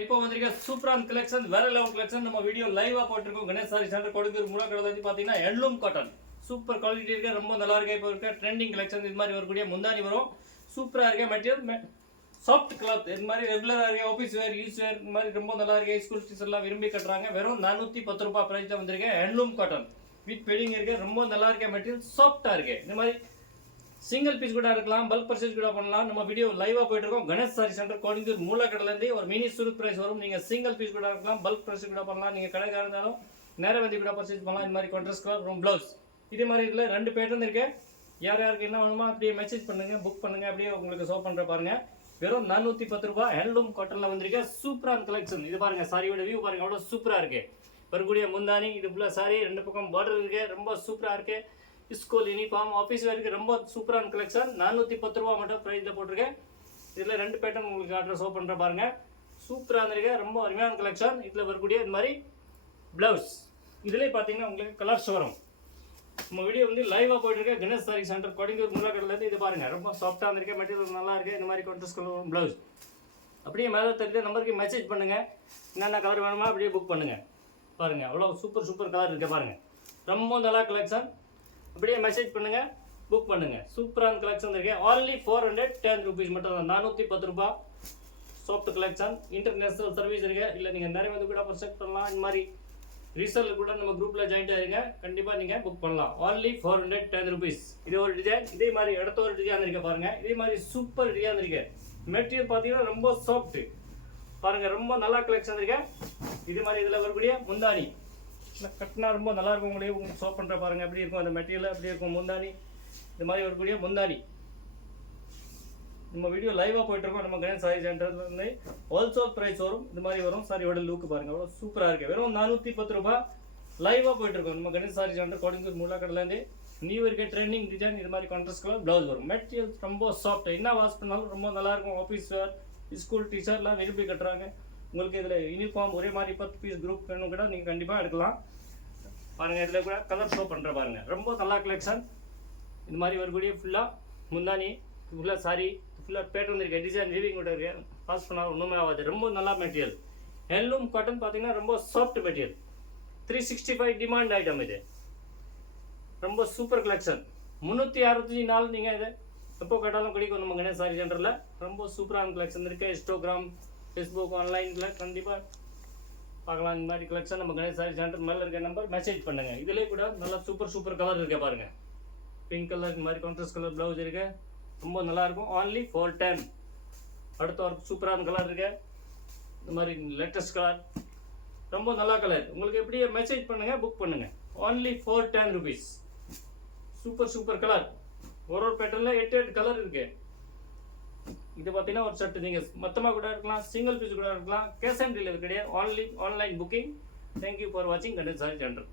இப்போ வந்திருக்க சூப்பரான கலெக்ஷன் வேற லெவல் கலெக்ஷன் நம்ம வீடியோ லைவா போட்டிருக்கோம். கணேஷ் சாரி சென்டர் கொடுக்குற மூலக்கடை வந்து பார்த்தீங்கன்னா ஹேண்ட்லூம் காட்டன் சூப்பர் குவாலிட்டி இருக்கு, ரொம்ப நல்லா இருக்கு. இப்போ இருக்க ட்ரெண்டிங் கலெக்ஷன் இது மாதிரி வரக்கூடிய முந்தானி வரும். சூப்பராக இருக்க மெட்டீரியல் சாஃப்ட் கிளாத் இது மாதிரி ரெகுலராக இருக்க ஆஃபீஸ் வேர் யூஸ் வேர் இது மாதிரி ரொம்ப நல்லா இருக்கு. ஸ்கூல் டீச்சர்ஸ் எல்லாம் விரும்பி கட்டுறாங்க. வெறும் 410 ரூபாய் பிரைஸ்ல வந்திருக்கேன். ஹேண்ட்லூம் காட்டன் வித் பெடிங் இருக்கு, ரொம்ப நல்லா இருக்க மெட்டீரியல் சாஃப்டா இருக்கு. இந்த மாதிரி சிங்கிள் பீஸ் கூட இருக்கலாம், பல்க் பர்ச்சேஸ் கூட பண்ணலாம். நம்ம வீடியோ லைவா போயிட்டு இருக்கோம். கணேஷ் சாரி சென்டர் கோயம்புத்தூர் மூலக்கடையில இருந்து ஒரு மினி சுருக்கு பிரைஸ் வரும். நீங்க சிங்கிள் பீஸ் கூட இருக்கலாம், பல்க் பர்ச்சேஸ் கூட பண்ணலாம். நீங்க கடைக்கார இருந்தாலும் நேர வந்து கூட பர்ச்சேஸ் பண்ணலாம். இந்த மாதிரி கான்ட்ராஸ்ட் கலர் அப்புறம் பிளவுஸ் இதே மாதிரி இதுல ரெண்டு பேட்டர்ன் இருக்கு. யார் யாருக்கு என்ன வேணுமோ அப்படியே மெசேஜ் பண்ணுங்க, புக் பண்ணுங்க. அப்படியே உங்களுக்கு ஷோ பண்ற பாருங்க. வெறும் 410 ரூபாய் ஹேண்ட்லூம் காட்டன்ல வந்திருக்க சூப்பரான கலெக்ஷன். இது பாருங்க, சாரியோட வியூ பாருங்க, அவ்வளவு சூப்பரா இருக்கு. வரக்கூடிய முந்தானி இது ஃபுல்லா சாரி, ரெண்டு பக்கம் பார்டர் இருக்கு, ரொம்ப சூப்பரா இருக்கு. ஸ்கூல் யூனிஃபார்ம் ஆஃபீஸ் வேருக்கு ரொம்ப சூப்பரான கலெக்ஷன். 410 ரூபா மட்டும் ப்ரைஸில் போட்டிருக்கேன். இதில் ரெண்டு பேட்டர்ன் உங்களுக்கு ஆர்டர் ஷோ பண்ணுற பாருங்க. சூப்பராக இருந்திருக்கு, ரொம்ப அருமையான கலெக்ஷன். இதில் வரக்கூடிய இந்த மாதிரி ப்ளவுஸ் இதிலே பார்த்தீங்கன்னா உங்களுக்கு கலர்ஸ் வரும். நம்ம வீடியோ வந்து லைவாக போயிட்டுருக்கேன். கணேஷ் சாரி சென்டர் கோயம்புத்தூர் மூலக்கடையிலேருந்து. இது பாருங்கள், ரொம்ப சாஃப்டாக இருந்திருக்கு, மெட்டீரியல் நல்லா இருக்குது. இந்த மாதிரி கான்ட்ராஸ்ட் கலர் ப்ளவுஸ் அப்படியே மேலே தெரிஞ்ச நம்பருக்கு மெசேஜ் பண்ணுங்கள். என்னென்ன கலர் வேணுமா அப்படியே புக் பண்ணுங்கள். பாருங்கள், அவ்வளோ சூப்பர் கலர் இருக்குது பாருங்கள். ரொம்ப நல்லா கலெக்ஷன். அப்படியே மெசேஜ் பண்ணுங்க, புக் பண்ணுங்க. சூப்பரான கலெக்ஷன் இருக்கு. only 410 rupees மட்டும் தான். 410 ரூபாய் சாஃப்ட் கலெக்ஷன். இன்டர்நேஷனல் சர்வீஸ் இருக்கு. இல்லை நீங்கள் நிறைய வந்து கூட பர்ச்சேஸ் பண்ணலாம். இந்த மாதிரி ரீசெல் கூட நம்ம குரூப்பில் ஜாயின் ஆயிருங்க. கண்டிப்பாக நீங்கள் புக் பண்ணலாம். only 410 rupees. இது ஒரு டிசைன். இதே மாதிரி அடுத்த ஒரு டிசைன் இருக்கு பாருங்க. இதே மாதிரி சூப்பர் டிசைன் இருக்கு. மெட்டீரியல் பார்த்தீங்கன்னா ரொம்ப சாஃப்ட் பாருங்க, ரொம்ப நல்லா கலெக்ஷன் இருக்கு. இது மாதிரி இதில் வரக்கூடிய முந்தானி கட்டினா ரொம்ப நல்லா இருக்கும். உங்களுக்கு ஷோ பண்ணுற பாருங்க, எப்படி இருக்கும் அந்த மெட்டீரியல், எப்படி இருக்கும் முந்தானி. இந்த மாதிரி வரக்கூடிய முந்தானி நம்ம வீடியோ லைவாக போயிட்டு இருக்கோம். நம்ம கணேஷ் சாரி சென்டர்லேருந்து ஹோல்சேல் ப்ரைஸ் வரும். இந்த மாதிரி வரும். சாரியோட லுக்கு பாருங்க, அவ்வளோ சூப்பராக இருக்கு. வெறும் 410 ரூபாய் லைவாக போயிட்டு இருக்கோம். நம்ம கணேஷ் சாரி சென்டர் கோயம்புத்தூர் மூலக்கடையிலேருந்து. நியூ இருக்க ட்ரெண்டிங் டிசைன் இது மாதிரி கான்ட்ராஸ்ட் கலர் ப்ளவுஸ் வரும். மெட்டீரியல் ரொம்ப சாஃப்ட், என்ன வாஷ் பண்ணாலும் ரொம்ப நல்லா இருக்கும். ஆஃபீஸ் வேர் ஸ்கூல் டீச்சர்லாம் விரும்பி கட்டுறாங்க. உங்களுக்கு இதில் யூனிஃபார்ம் ஒரே மாதிரி 10 பீஸ் குரூப் வேணும் கூட நீங்கள் கண்டிப்பாக எடுக்கலாம். பாருங்கள், இதில் கூட கலர் ஷோ பண்ணுற பாருங்கள், ரொம்ப நல்லா கலெக்ஷன். இந்த மாதிரி வரக்கூடிய ஃபுல்லாக முந்தானி ஃபுல்லாக சாரி ஃபுல்லாக பேட்டர்ன் இருக்கு. டிசைன் வீவிங் கூட இருக்கு. பாஸ் பண்ணாலும் ஒன்றுமே ஆகாது. ரொம்ப நல்லா மெட்டீரியல். ஹேண்ட்லூம் காட்டன் பார்த்தீங்கன்னா ரொம்ப சாஃப்ட் மெட்டீரியல். 365 டிமாண்ட் ஐட்டம் இது. ரொம்ப சூப்பர் கலெக்ஷன். 365 நாள் நீங்கள் இதை எப்போ கேட்டாலும் கிடைக்கும் நம்ம கணேஷ் சாரி சென்டரில். ரொம்ப சூப்பரான கலெக்ஷன் இருக்குது. இன்ஸ்டாகிராம், ஃபேஸ்புக், ஆன்லைனில் கண்டிப்பாக பார்க்கலாம். இந்த மாதிரி கலெக்ஷன் நம்ம கணேஷ் சாரி சென்டர் மேலே இருக்க நம்பர் மெசேஜ் பண்ணுங்க. இதிலே கூட நல்லா சூப்பர் கலர் இருக்கு பாருங்க. பிங்க் கலர் இந்த மாதிரி கான்ட்ராஸ்ட் கலர் ப்ளவுஸ் இருக்கு, ரொம்ப நல்லா இருக்கும். only 410. அடுத்த ஒரு சூப்பரான கலர் இருக்கு. இந்த மாதிரி லேட்டஸ்ட் கலர், ரொம்ப நல்லா கலர். உங்களுக்கு எப்படியே மெசேஜ் பண்ணுங்க, புக் பண்ணுங்க. only 410 rupees. Super colour. ஒரு பேட்டர்ல 8 கலர் இருக்கு. இது பார்த்தீங்கன்னா ஒரு ஷர்ட் நீங்கள் மொத்தமாக கூட இருக்கலாம், சிங்கிள் பீஸ் கூட இருக்கலாம். கேஷ் ஆன் டெலிவரி கிடையாது. only online booking. Thank you for வாட்சிங் கணேஷ் சாரி சென்டர்.